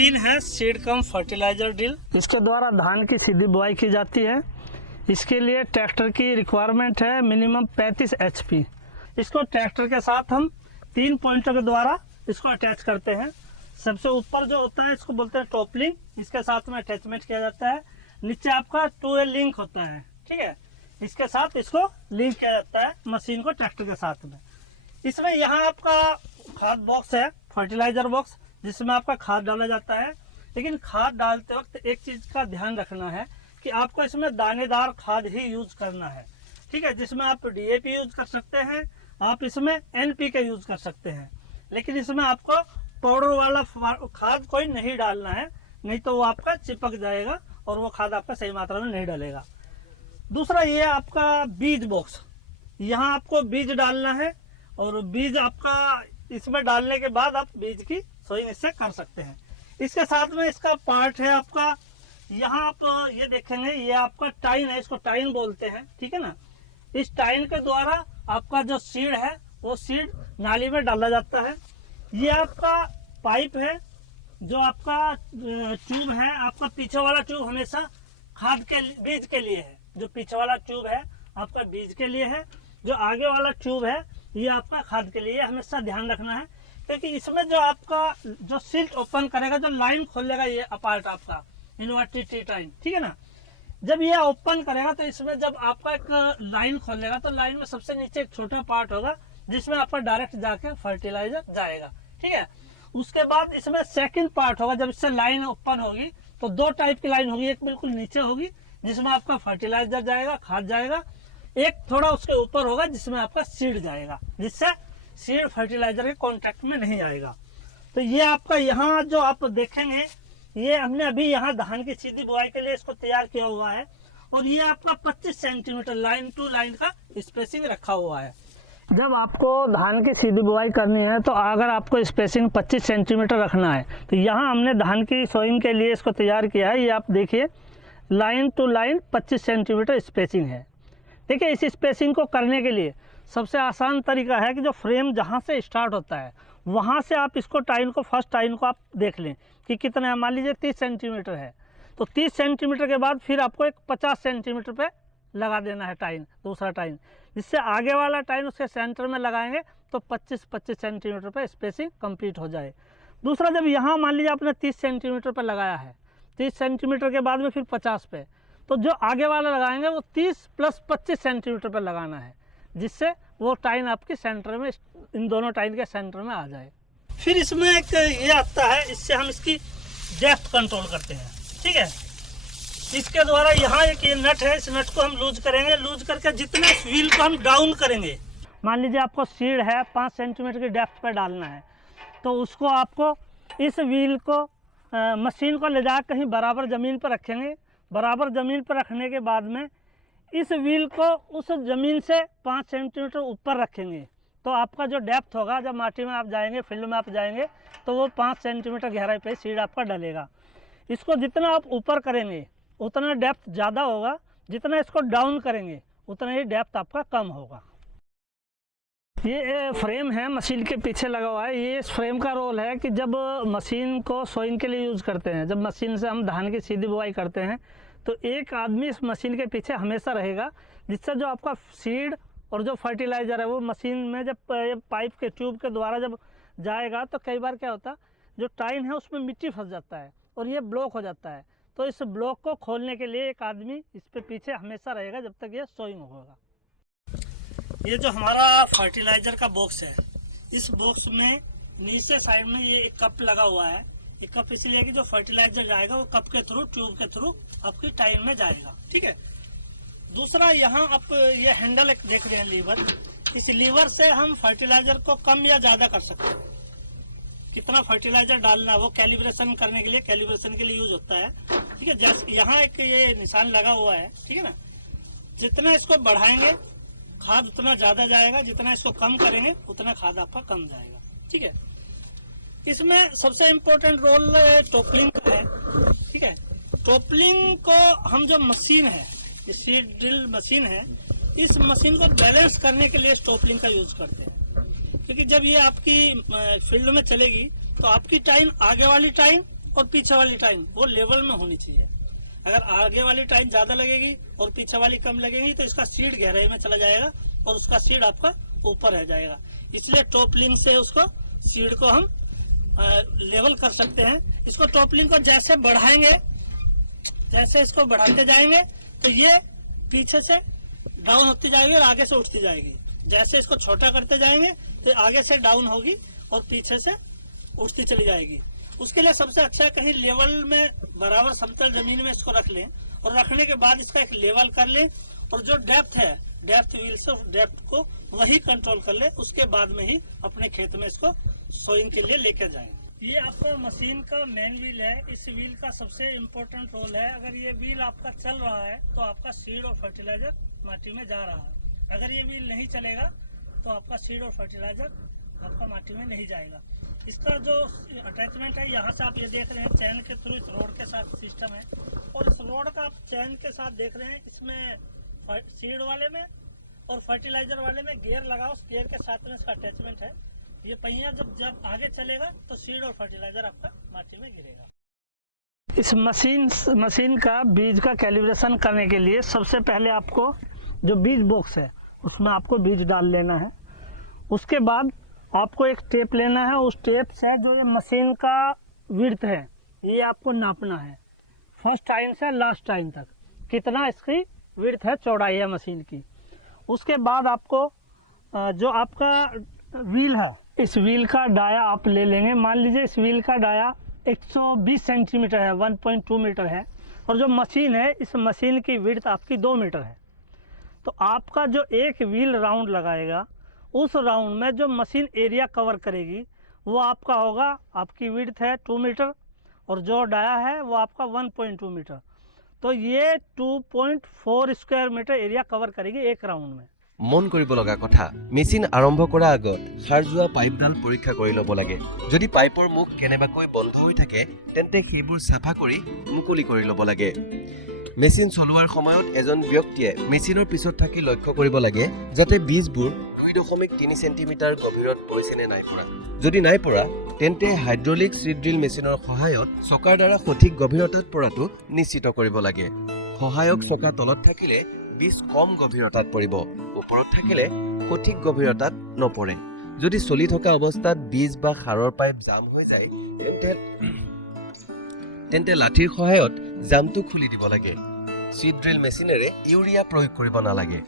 Machine है seed कम fertiliser drill. इसके द्वारा धान की सीधी बुआई की जाती है। इसके लिए ट्रैक्टर की रिक्वायरमेंट है मिनिमम 35 HP। इसको ट्रैक्टर के साथ हम 3 पॉइंटर के द्वारा इसको अटैच करते हैं। सबसे ऊपर जो होता है इसको बोलते हैं टॉपलिंग, इसके साथ में अटैचमेंट किया जाता है। नीचे आपका 2A लिंक होता है, ठीक है, इसके साथ इसको लिंक किया जाता है मशीन को ट्रैक्टर के साथ में। इसमें यहाँ आपका खाद बॉक्स है, फर्टिलाइजर बॉक्स, जिसमें आपका खाद डाला जाता है। लेकिन खाद डालते वक्त एक चीज का ध्यान रखना है कि आपको इसमें दानेदार खाद ही यूज करना है, ठीक है, जिसमें आप DAP यूज कर सकते हैं, आप इसमें NPK यूज कर सकते हैं। लेकिन इसमें आपको पाउडर वाला खाद कोई नहीं डालना है, नहीं तो वो आपका चिपक जाएगा और वो खाद आपका सही मात्रा में नहीं डालेगा। दूसरा ये आपका बीज बॉक्स, यहाँ आपको बीज डालना है और बीज आपका इसमें डालने के बाद आप बीज की सोइंग इससे कर सकते हैं। इसके साथ में इसका पार्ट है आपका, यहाँ आप ये देखेंगे, ये आपका टाइन है, इसको टाइन बोलते हैं, ठीक है ना। इस टाइन के द्वारा आपका जो सीड है वो सीड नाली में डाला जाता है। ये आपका पाइप है, जो आपका ट्यूब है, आपका पीछे वाला ट्यूब हमेशा खाद के बीज के लिए है। जो पीछे वाला ट्यूब है आपका बीज के लिए है, जो आगे वाला ट्यूब है ये आपका खाद के लिए। हमेशा ध्यान रखना है क्योंकि इसमें जो आपका जो सिल्ट ओपन करेगा, जो लाइन खोलेगा, ये अपार्ट आपका इन्वर्टेड टी टाइन, ठीक है ना। जब ये ओपन करेगा तो इसमें जब आपका एक लाइन खोलेगा तो लाइन में सबसे नीचे एक छोटा पार्ट होगा जिसमें आपका डायरेक्ट जाके फर्टिलाइजर जाएगा, ठीक है। उसके बाद इसमें सेकंड पार्ट होगा, जब इससे लाइन ओपन होगी तो 2 टाइप की लाइन होगी। एक बिल्कुल नीचे होगी जिसमें आपका फर्टिलाइजर जाएगा, खाद जाएगा। एक थोड़ा उसके ऊपर होगा जिसमें आपका सीड जाएगा, जिससे सीड फर्टिलाइजर के कांटेक्ट में नहीं आएगा। तो ये आपका यहाँ जो आप देखेंगे, ये हमने अभी यहाँ धान की सीधी बुआई के लिए इसको तैयार किया हुआ है और ये आपका 25 सेंटीमीटर लाइन टू लाइन का स्पेसिंग रखा हुआ है। जब आपको धान की सीधी बुआई करनी है तो अगर आपको स्पेसिंग 25 सेंटीमीटर रखना है तो यहाँ हमने धान की सोइंग के लिए इसको तैयार किया है। ये आप देखिए, line to line 25 centimetre spacing है। देखिए, इस स्पेसिंग को करने के लिए सबसे आसान तरीका है कि जो फ्रेम जहाँ से स्टार्ट होता है वहाँ से आप इसको टाइन को, फर्स्ट टाइन को आप देख लें कि कितना है। मान लीजिए 30 सेंटीमीटर है तो 30 सेंटीमीटर के बाद फिर आपको एक 50 सेंटीमीटर पे लगा देना है टाइन, दूसरा टाइन, जिससे आगे वाला टाइन उसके सेंटर में लगाएंगे तो 25-25 सेंटीमीटर पे स्पेसिंग कंप्लीट हो जाए। दूसरा, जब यहाँ मान लीजिए आपने 30 सेंटीमीटर पे लगाया है, 30 सेंटीमीटर के बाद में फिर 50 पे, तो जो आगे वाला लगाएंगे वो 30 + 25 सेंटीमीटर पे लगाना है, जिससे वो टाइन आपकी सेंटर में, इन दोनों टाइन के सेंटर में आ जाए। फिर इसमें एक ये आता है, इससे हम इसकी डेप्थ कंट्रोल करते हैं, ठीक है। इसके द्वारा यहाँ एक ये नट है, इस नट को हम लूज करेंगे। लूज करके जितने व्हील को हम डाउन करेंगे, मान लीजिए आपको सीड है 5 सेंटीमीटर की डेप्थ पे डालना है, तो उसको आपको इस व्हील को मशीन को ले जा कहीं बराबर ज़मीन पर रखेंगे। बराबर ज़मीन पर रखने के बाद में इस व्हील को उस ज़मीन से 5 सेंटीमीटर ऊपर रखेंगे, तो आपका जो डेप्थ होगा, जब माटी में आप जाएंगे, फील्ड में आप जाएंगे, तो वो 5 सेंटीमीटर गहराई पे सीड आपका डलेगा। इसको जितना आप ऊपर करेंगे उतना डेप्थ ज़्यादा होगा, जितना इसको डाउन करेंगे उतना ही डेप्थ आपका कम होगा। ये फ्रेम है मशीन के पीछे लगा हुआ है। ये इस फ्रेम का रोल है कि जब मशीन को सोइंग के लिए यूज़ करते हैं, जब मशीन से हम धान की सीधी बुआई करते हैं, तो एक आदमी इस मशीन के पीछे हमेशा रहेगा, जिससे जो आपका सीड और जो फर्टिलाइज़र है वो मशीन में जब पाइप के ट्यूब के द्वारा जब जाएगा तो कई बार क्या होता है, जो टाइन है उसमें मिट्टी फंस जाता है और ये ब्लॉक हो जाता है। तो इस ब्लॉक को खोलने के लिए एक आदमी इस पे पीछे हमेशा रहेगा जब तक ये सोइंग होगा। ये जो हमारा फर्टिलाइजर का बॉक्स है, इस बॉक्स में नीचे साइड में ये एक कप लगा हुआ है। ये कप इसलिए कि जो फर्टिलाइजर जाएगा वो कप के थ्रू, ट्यूब के थ्रू आपकी टाइन में जाएगा, ठीक है। दूसरा, यहाँ आप ये हैंडल एक देख रहे हैं, लीवर, इस लीवर से हम फर्टिलाइजर को कम या ज्यादा कर सकते हैं। कितना फर्टिलाइजर डालना वो कैलिब्रेशन करने के लिए, कैलिब्रेशन के लिए यूज होता है, ठीक है। जैसे यहाँ एक ये निशान लगा हुआ है, ठीक है ना। जितना इसको बढ़ाएंगे खाद उतना ज्यादा जाएगा, जितना इसको कम करेंगे उतना खाद आपका कम जाएगा, ठीक है। इसमें सबसे इम्पोर्टेंट रोल टोपलिंग का है, ठीक है। टोपलिंग को हम जो मशीन है, सीड ड्रिल मशीन है, इस मशीन को बैलेंस करने के लिए टोपलिंग का यूज करते हैं, क्योंकि जब ये आपकी फील्ड में चलेगी तो आपकी टाइन आगे वाली टाइन और पीछे वाली टाइन वो लेवल में होनी चाहिए। अगर आगे वाली टाइन ज्यादा लगेगी और पीछे वाली कम लगेगी तो इसका सीड गहराई में चला जाएगा और उसका सीड आपका ऊपर रह जाएगा। इसलिए टॉप लिंक से उसको सीड को हम लेवल कर सकते हैं। इसको टॉप लिंक को जैसे बढ़ाएंगे, जैसे इसको बढ़ाते जाएंगे तो ये पीछे से डाउन होती जाएगी और आगे से उठती जाएगी। जैसे इसको छोटा करते जाएंगे तो आगे से डाउन होगी और पीछे से उठती चली जाएगी। उसके लिए सबसे अच्छा है कहीं लेवल में बराबर समतल जमीन में इसको रख लें और रखने के बाद इसका एक लेवल कर लें और जो डेप्थ है, डेप्थ व्हील से डेप्थ को वही कंट्रोल कर ले। उसके बाद में ही अपने खेत में इसको सोइंग के लिए लेकर जाएं। ये आपका मशीन का मेन व्हील है। इस व्हील का सबसे इम्पोर्टेंट रोल है। अगर ये व्हील आपका चल रहा है तो आपका सीड और फर्टिलाइजर माटी में जा रहा है। अगर ये व्हील नहीं चलेगा तो आपका सीड और फर्टिलाइजर आपका माटी में नहीं जाएगा। इसका जो अटैचमेंट है, यहाँ से आप ये देख रहे हैं चैन के थ्रू इस रोड के साथ सिस्टम है और इस रोड का आप चैन के साथ देख रहे हैं। इसमें सीड वाले में और फर्टिलाइजर वाले में गियर लगा, उस गियर के साथ में इसका अटैचमेंट है। ये पहिया जब आगे चलेगा तो सीड और फर्टिलाइजर आपका माटी में गिरेगा। इस मशीन का बीज का कैलिब्रेशन करने के लिए सबसे पहले आपको जो बीज बॉक्स है उसमें आपको बीज डाल लेना है। उसके बाद आपको एक टेप लेना है। उस टेप से जो ये मशीन का विड्थ है ये आपको नापना है, फर्स्ट टाइन से लास्ट टाइन तक कितना इसकी विड्थ है, चौड़ाई है मशीन की। उसके बाद आपको जो आपका व्हील है, इस व्हील का डाया आप ले लेंगे। मान लीजिए इस व्हील का डाया 120 सेंटीमीटर है, 1.2 मीटर है और जो मशीन है इस मशीन की विड्थ आपकी 2 मीटर है। तो आपका जो एक व्हील राउंड लगाएगा उस राउंड में जो मशीन एरिया कवर करेगी वो आपका होगा, आपकी विड्थ है 2 मीटर और जो डाया है वो आपका 1.2 मीटर। तो ये 2.4 स्क्वायर मीटर एरिया कवर करेगी एक राउंड में। मन কৰিব লগা কথা, মেচিন আৰম্ভ কৰা আগত খাৰ যোৱা পাইপডাল পৰীক্ষা কৰি ল'ব লাগে। যদি পাইপৰ মুখ কেনেবাকৈ বন্ধ হৈ থাকে তেন্তে সেইবোৰ সাফা কৰি মুকলি কৰি ল'ব লাগে। মেচিন চলোৱাৰ সময়ত এজন ব্যক্তিয়ে মেচিনৰ পিছত থাকি লক্ষ্য কৰিব লাগে যাতে বীজবোৰ 2.3 সেন্টিমিটাৰ গভীৰত পৰিছে নে নাই পৰা। যদি নাই পৰা তেন্তে হাইড্ৰলিক সিড ড্ৰিল মেচিনৰ সহায়ত চকাৰ দ্বাৰা সঠিক গভীৰতাত পৰাটো নিশ্চিত কৰিব লাগে। সহায়ক চকা তলত থাকিলে বীজ কম গভীৰতাত পৰিব, ওপৰত থাকিলে সঠিক গভীৰতাত নপৰে। যদি চলি থকা অৱস্থাত বীজ বা সাৰৰ পাইপ জাম হৈ যায় তেন্তে লাঠিৰ সহায়ত জামটো খুলি দিব লাগে। সিড ড্ৰিল মেচিনেৰে ইউৰিয়া প্ৰয়োগ কৰিব নালাগে।